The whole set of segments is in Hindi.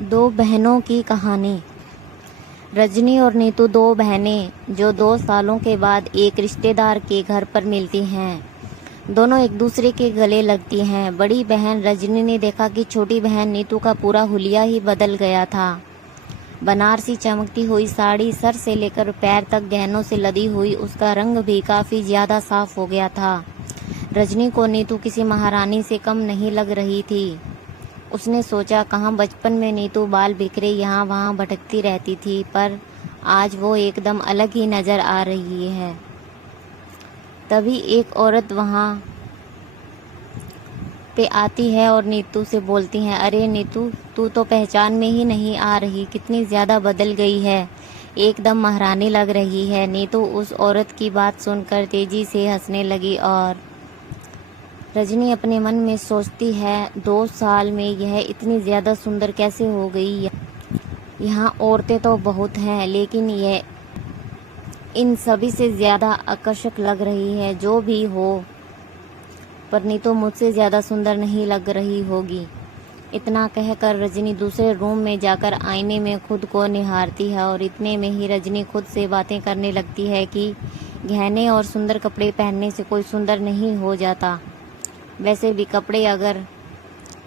दो बहनों की कहानी। रजनी और नीतू दो बहनें जो 2 सालों के बाद एक रिश्तेदार के घर पर मिलती हैं। दोनों एक दूसरे के गले लगती हैं। बड़ी बहन रजनी ने देखा कि छोटी बहन नीतू का पूरा हुलिया ही बदल गया था। बनारसी चमकती हुई साड़ी, सर से लेकर पैर तक गहनों से लदी हुई, उसका रंग भी काफी ज्यादा साफ हो गया था। रजनी को नीतू किसी महारानी से कम नहीं लग रही थी। उसने सोचा, कहाँ बचपन में नीतू बाल बिखरे यहाँ वहाँ भटकती रहती थी, पर आज वो एकदम अलग ही नजर आ रही है। तभी एक औरत वहाँ पे आती है और नीतू से बोलती है, अरे नीतू, तू तो पहचान में ही नहीं आ रही, कितनी ज्यादा बदल गई है, एकदम महारानी लग रही है। नीतू उस औरत की बात सुनकर तेजी से हंसने लगी और रजनी अपने मन में सोचती है, 2 साल में यह इतनी ज्यादा सुंदर कैसे हो गई। यहाँ औरतें तो बहुत हैं, लेकिन यह इन सभी से ज्यादा आकर्षक लग रही है। जो भी हो, पर नीतू मुझसे ज्यादा सुंदर नहीं लग रही होगी। इतना कहकर रजनी दूसरे रूम में जाकर आईने में खुद को निहारती है और इतने में ही रजनी खुद से बातें करने लगती है कि गहने और सुंदर कपड़े पहनने से कोई सुंदर नहीं हो जाता। वैसे भी कपड़े अगर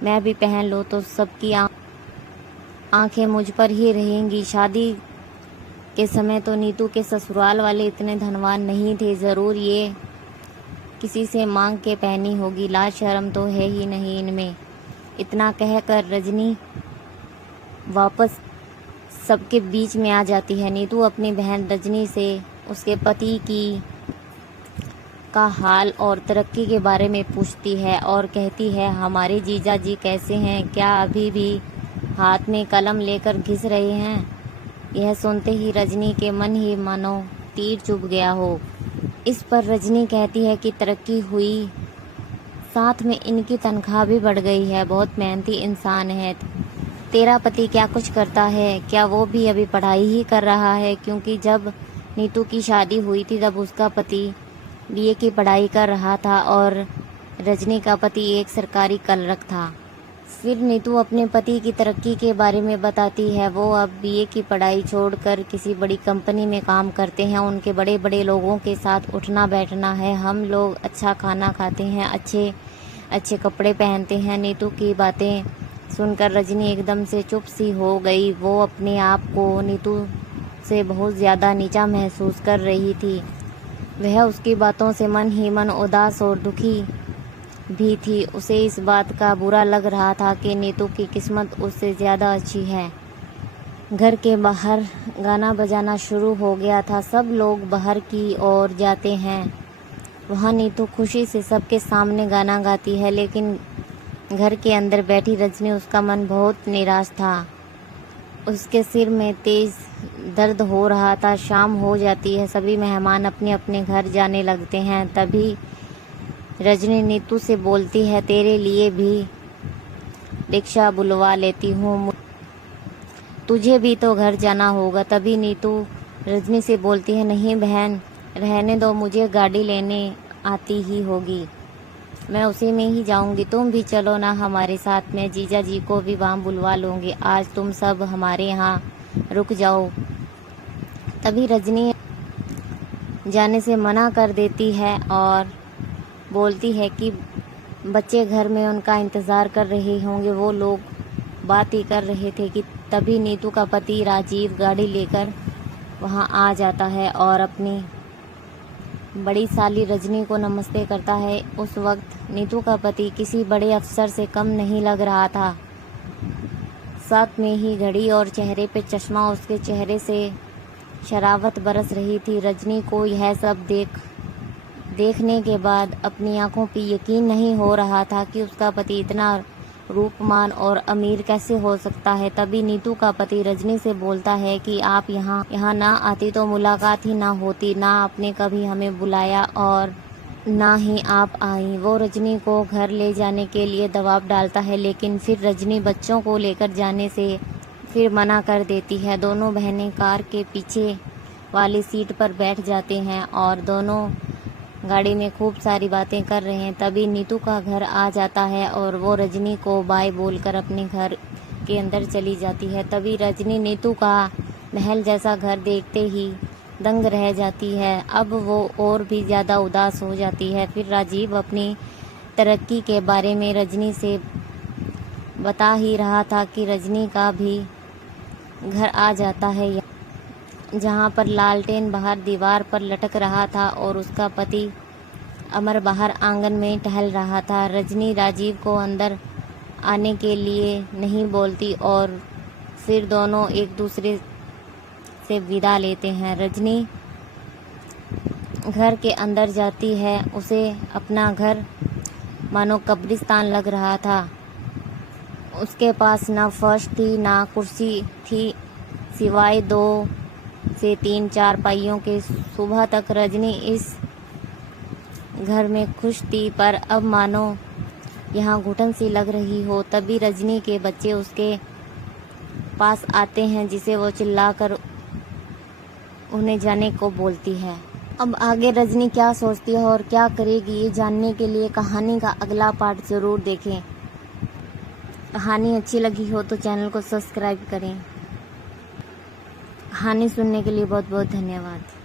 मैं भी पहन लूँ तो सबकी आंखें मुझ पर ही रहेंगी। शादी के समय तो नीतू के ससुराल वाले इतने धनवान नहीं थे, ज़रूर ये किसी से मांग के पहनी होगी, लाज शर्म तो है ही नहीं इनमें। इतना कहकर रजनी वापस सबके बीच में आ जाती है। नीतू अपनी बहन रजनी से उसके पति की का हाल और तरक्की के बारे में पूछती है और कहती है, हमारे जीजा जी कैसे हैं, क्या अभी भी हाथ में कलम लेकर घिस रहे हैं। यह सुनते ही रजनी के मन ही मानो तीर चुभ गया हो। इस पर रजनी कहती है कि तरक्की हुई, साथ में इनकी तनख्वाह भी बढ़ गई है, बहुत मेहनती इंसान है। तेरा पति क्या कुछ करता है, क्या वो भी अभी पढ़ाई ही कर रहा है? क्योंकि जब नीतू की शादी हुई थी तब उसका पति बीए की पढ़ाई कर रहा था और रजनी का पति एक सरकारी क्लर्क था। फिर नीतू अपने पति की तरक्की के बारे में बताती है। वो अब बीए की पढ़ाई छोड़कर किसी बड़ी कंपनी में काम करते हैं। उनके बड़े बड़े लोगों के साथ उठना बैठना है। हम लोग अच्छा खाना खाते हैं, अच्छे अच्छे कपड़े पहनते हैं। नीतू की बातें सुनकर रजनी एकदम से चुप सी हो गई। वो अपने आप को नीतू से बहुत ज़्यादा नीचा महसूस कर रही थी। वह उसकी बातों से मन ही मन उदास और दुखी भी थी। उसे इस बात का बुरा लग रहा था कि नीतू की किस्मत उससे ज़्यादा अच्छी है। घर के बाहर गाना बजाना शुरू हो गया था। सब लोग बाहर की ओर जाते हैं। वहाँ नीतू खुशी से सबके सामने गाना गाती है, लेकिन घर के अंदर बैठी रजनी, उसका मन बहुत निराश था। उसके सिर में तेज दर्द हो रहा था। शाम हो जाती है, सभी मेहमान अपने अपने घर जाने लगते हैं। तभी रजनी नीतू से बोलती है, तेरे लिए भी रिक्शा बुलवा लेती हूँ, तुझे भी तो घर जाना होगा। तभी नीतू रजनी से बोलती है, नहीं बहन, रहने दो, मुझे गाड़ी लेने आती ही होगी, मैं उसी में ही जाऊंगी। तुम भी चलो ना हमारे साथ में, जीजा जी को भी वहाँ बुलवा लूँगी। आज तुम सब हमारे यहाँ रुक जाओ। तभी रजनी जाने से मना कर देती है और बोलती है कि बच्चे घर में उनका इंतज़ार कर रहे होंगे। वो लोग बात ही कर रहे थे कि तभी नीतू का पति राजीव गाड़ी लेकर वहाँ आ जाता है और अपनी बड़ी साली रजनी को नमस्ते करता है। उस वक्त नीतू का पति किसी बड़े अफसर से कम नहीं लग रहा था। साथ में ही घड़ी और चेहरे पे चश्मा, उसके चेहरे से शरावत बरस रही थी। रजनी को यह सब देखने के बाद अपनी आंखों पे यकीन नहीं हो रहा था कि उसका पति इतना रूपमान और अमीर कैसे हो सकता है। तभी नीतू का पति रजनी से बोलता है कि आप यहाँ ना आती तो मुलाकात ही ना होती, ना आपने कभी हमें बुलाया और ना ही आप आई। वो रजनी को घर ले जाने के लिए दबाव डालता है, लेकिन फिर रजनी बच्चों को लेकर जाने से फिर मना कर देती है। दोनों बहनें कार के पीछे वाली सीट पर बैठ जाते हैं और दोनों गाड़ी में खूब सारी बातें कर रहे हैं। तभी नीतू का घर आ जाता है और वो रजनी को बाय बोलकर अपने घर के अंदर चली जाती है। तभी रजनी नीतू का महल जैसा घर देखते ही दंग रह जाती है। अब वो और भी ज़्यादा उदास हो जाती है। फिर राजीव अपनी तरक्की के बारे में रजनी से बता ही रहा था कि रजनी का भी घर आ जाता है, जहाँ पर लालटेन बाहर दीवार पर लटक रहा था और उसका पति अमर बाहर आंगन में टहल रहा था। रजनी राजीव को अंदर आने के लिए नहीं बोलती और फिर दोनों एक दूसरे से विदा लेते हैं। रजनी घर के अंदर जाती है। उसे अपना घर मानो कब्रिस्तान लग रहा था। उसके पास ना फर्श थी ना कुर्सी थी, सिवाय 2 से 3 चारपाइयों के। सुबह तक रजनी इस घर में खुश थी, पर अब मानो यहाँ घुटन सी लग रही हो। तभी रजनी के बच्चे उसके पास आते हैं, जिसे वो चिल्लाकर उन्हें जाने को बोलती है। अब आगे रजनी क्या सोचती है और क्या करेगी, ये जानने के लिए कहानी का अगला पार्ट ज़रूर देखें। कहानी अच्छी लगी हो तो चैनल को सब्सक्राइब करें। कहानी सुनने के लिए बहुत बहुत धन्यवाद।